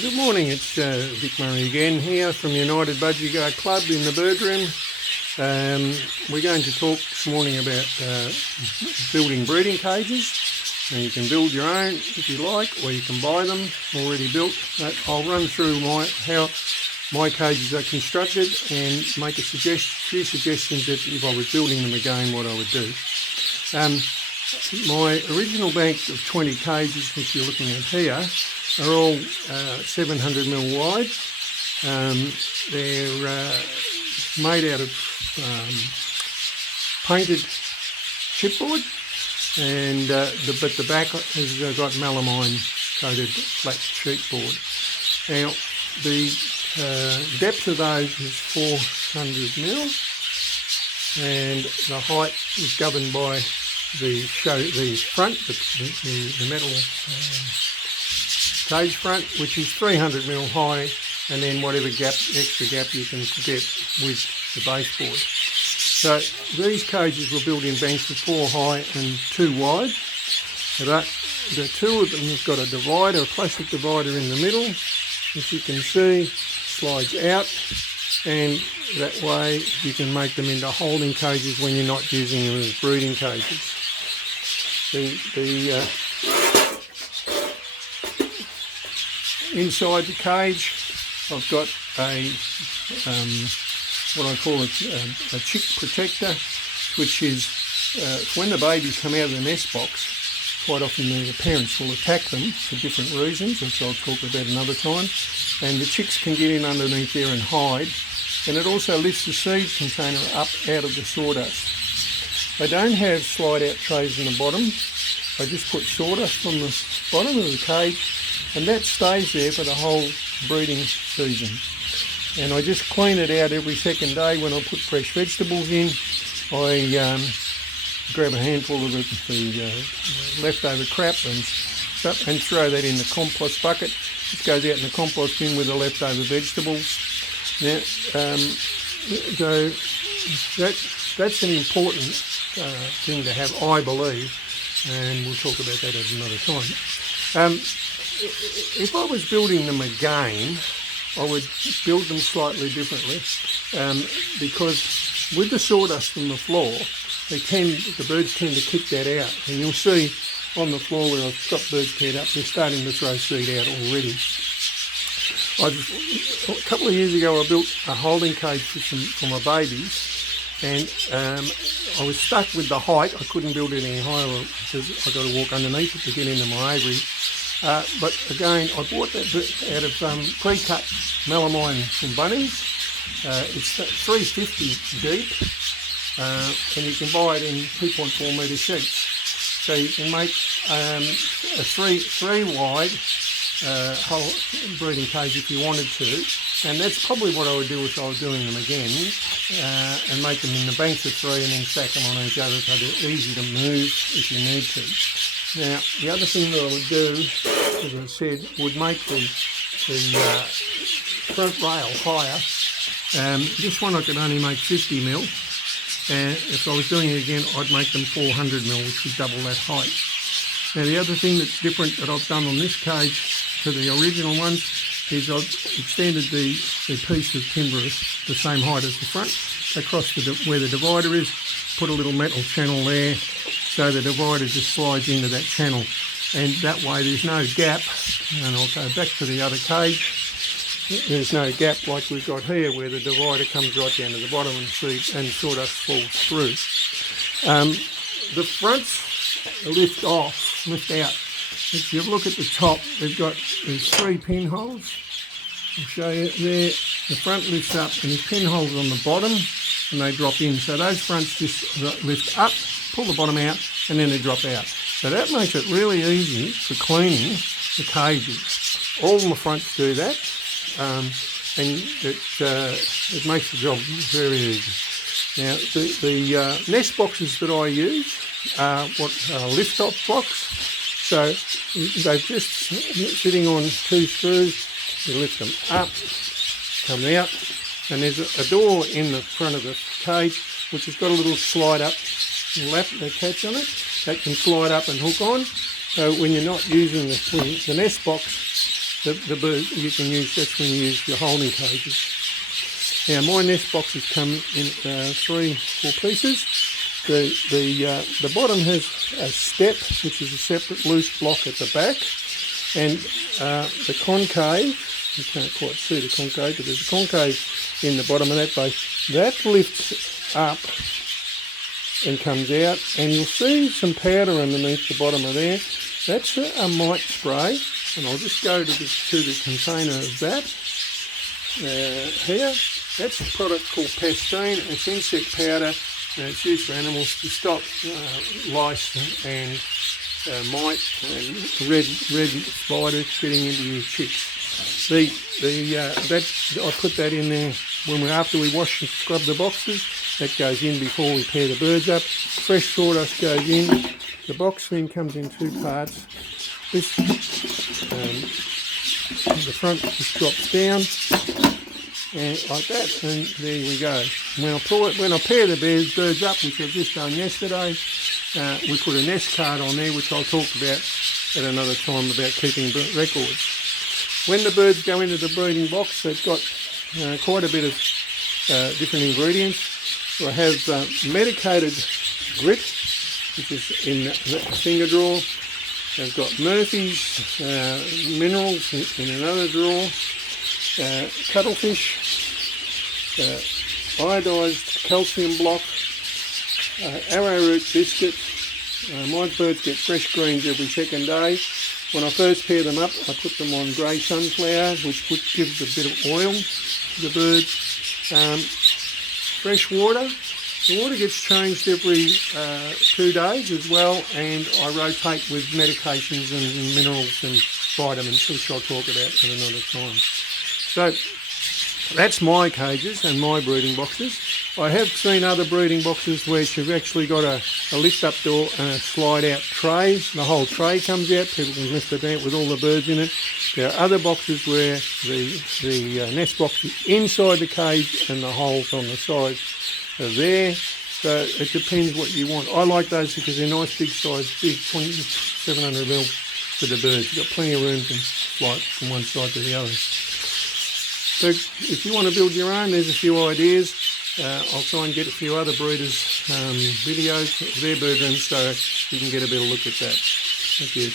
Good morning, it's Vic Murray again here from the United Budgerigar Club in the bird room. We're going to talk this morning about building breeding cages. Now you can build your own if you like, or you can buy them already built. I'll run through how my cages are constructed and make few suggestions that if I was building them again, what I would do. My original bank of 20 cages, which you're looking at here, are all 700mm wide. They're made out of painted chipboard, and but the back has got melamine coated flat sheet board. Now the depth of those is 400mm, and the height is governed by the front, the metal cage front, which is 300mm high, and then whatever extra gap you can get with the baseboard. So these cages were built in banks of 4 high and 2 wide. The two of them have got a divider, a plastic divider in the middle, as you can see, slides out, and that way you can make them into holding cages when you're not using them as breeding cages. Inside the cage, I've got what I call a chick protector, which is when the babies come out of the nest box, quite often the parents will attack them for different reasons, which I'll talk about another time, and the chicks can get in underneath there and hide, and it also lifts the seed container up out of the sawdust. They don't have slide out trays in the bottom. I just put sawdust on the bottom of the cage, and that stays there for the whole breeding season. And I just clean it out every second day. When I put fresh vegetables in, I grab a handful of the leftover crap and throw that in the compost bucket. It goes out in the compost bin with the leftover vegetables. Now, so that's an important thing to have, I believe, and we'll talk about that at another time. If I was building them again, I would build them slightly differently, because with the sawdust from the floor, the birds tend to kick that out, and you'll see on the floor where I've got birds paired up, they're starting to throw seed out already. A couple of years ago, I built a holding cage for my babies, and I was stuck with the height. I couldn't build it any higher because I got to walk underneath it to get into my aviary. But again, I bought that out of pre-cut melamine from Bunnings. It's 350 deep, and you can buy it in 2.4 metre sheets. So you can make a three wide whole breeding cage if you wanted to, and that's probably what I would do if I was doing them again, and make them in the banks of 3 and then stack them on each other so they're easy to move if you need to. Now, the other thing that I would do, as I said, would make the front rail higher. This one I could only make 50mm, and if I was doing it again, I'd make them 400mm, which would double that height. Now, the other thing that's different that I've done on this cage to the original one is I've extended the piece of timber the same height as the front, across where the divider is, put a little metal channel there, so the divider just slides into that channel, and that way there's no gap. And I'll go back to the other cage. There's no gap like we've got here, where the divider comes right down to the bottom and sawdust falls through. The fronts lift out. If you look at the top, there's 3 pinholes. I'll show you there. The front lifts up, and there's pinholes on the bottom, and they drop in. So those fronts just lift up, pull the bottom out, and then they drop out. So that makes it really easy for cleaning the cages. All the fronts do that, and it makes the job very easy. Now, the nest boxes that I use are lift-off blocks. So they're just sitting on 2 screws. You lift them up, come out, and there's a door in the front of the cage which has got a little slide up catch on it that can slide up and hook on. So when you're not using the nest box, the bird you can use. That's when you use your holding cages. Now my nest boxes come in 3-4 pieces. The bottom has a step, which is a separate loose block at the back, and the concave. You can't quite see the concave, but there's a concave in the bottom of that base. That lifts up and comes out, and you'll see some powder underneath the bottom of there. That's a mite spray, and I'll just go to the container of that here. That's a product called Pastine. It's insect powder, and it's used for animals to stop lice and mite and red spiders getting into your chicks. I put that in there after we wash and scrub the boxes. That goes in before we pair the birds up. Fresh sawdust goes in. The box then comes in 2 parts. This the front just drops down and like that, and there we go. When I pair the birds up, which I've just done yesterday, we put a nest card on there, which I'll talk about at another time about keeping records. When the birds go into the breeding box, they've got quite a bit of different ingredients. So I have medicated grit, which is in the finger drawer. I've got Murphy's minerals in another drawer. Cuttlefish, iodised calcium block, arrowroot biscuit. My birds get fresh greens every second day. When I first pair them up, I put them on grey sunflower, which gives a bit of oil to the birds. Fresh water. The water gets changed every 2 days as well, and I rotate with medications and minerals and vitamins, which I'll talk about at another time. So that's my cages and my breeding boxes. I have seen other breeding boxes where you've actually got a lift-up door and a slide-out tray. The whole tray comes out. People can lift it out with all the birds in it. There are other boxes where the nest box is inside the cage and the holes on the sides are there. So it depends what you want. I like those because they're nice, big size, big 700mm for the birds. You've got plenty of room to fly from one side to the other. So if you want to build your own, there's a few ideas. I'll try and get a few other breeders' videos of their bird rooms so you can get a better look at that. Thank you.